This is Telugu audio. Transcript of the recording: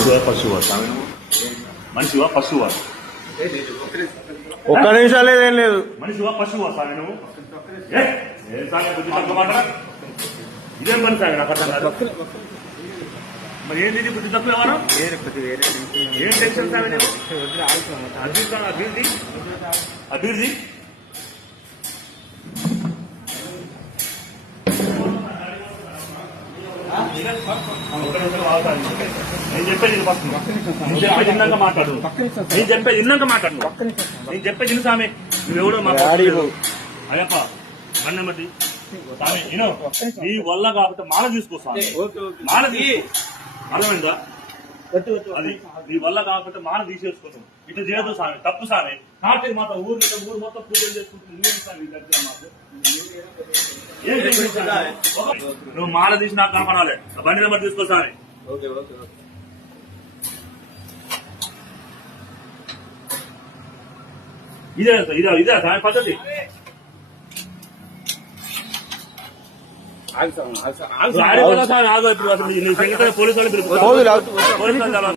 పశువా మనిషివా పశువా ఒక్క నిమిషం లేదేం లేదు మనిషివా పశువా స్వామి నువ్వు ఏ? ఏం స్వామి బుద్ధి తక్కువ మాట ఇదేం పని స్వామి నాకు అర్థం కాదు మరి ఏంది ఇది బుద్ధి తక్కువ వేరే ఏం టెన్షన్ స్వామి నువ్వు అభివృద్ధి అభివృద్ధి నేను చెప్పేది ఫస్ట్ నేను చెప్పేది ఇన్నాక మాట్లాడు నేను చెప్పేది ఇన్నాక మాట్లాడు నేను చెప్పేది ఇన్ని సామె నువ్వెవడో మాకు అయ్యప్ప స్వామి ఇను నీ వల్ల కాబట్టి మాల తీసుకో మాల తీసుకో అర్థమైందా అది నీ వల్ల కాకపోతే మాన తీసేసుకున్నాం. ఇటు చేయదు స్వామి తప్పు స్వామి కార్తీక మాత ఊరు ఊరు మొత్తం పూజలు చేసుకుంటుంది నువ్వేం దగ్గర మాకు. మాల తీసి నాకు కనపడాలి. ఆ బండి నెంబర్ తీసుకో స్వామి ఓకే ఓకే ఓకే. ఇదే ఇదే ఇదే స్వామి పద్ధతి. ఆగు సార్ ఆగు సార్ ఆగు ఆగో ఇప్పుడు అసలు పోలీసు వాళ్ళు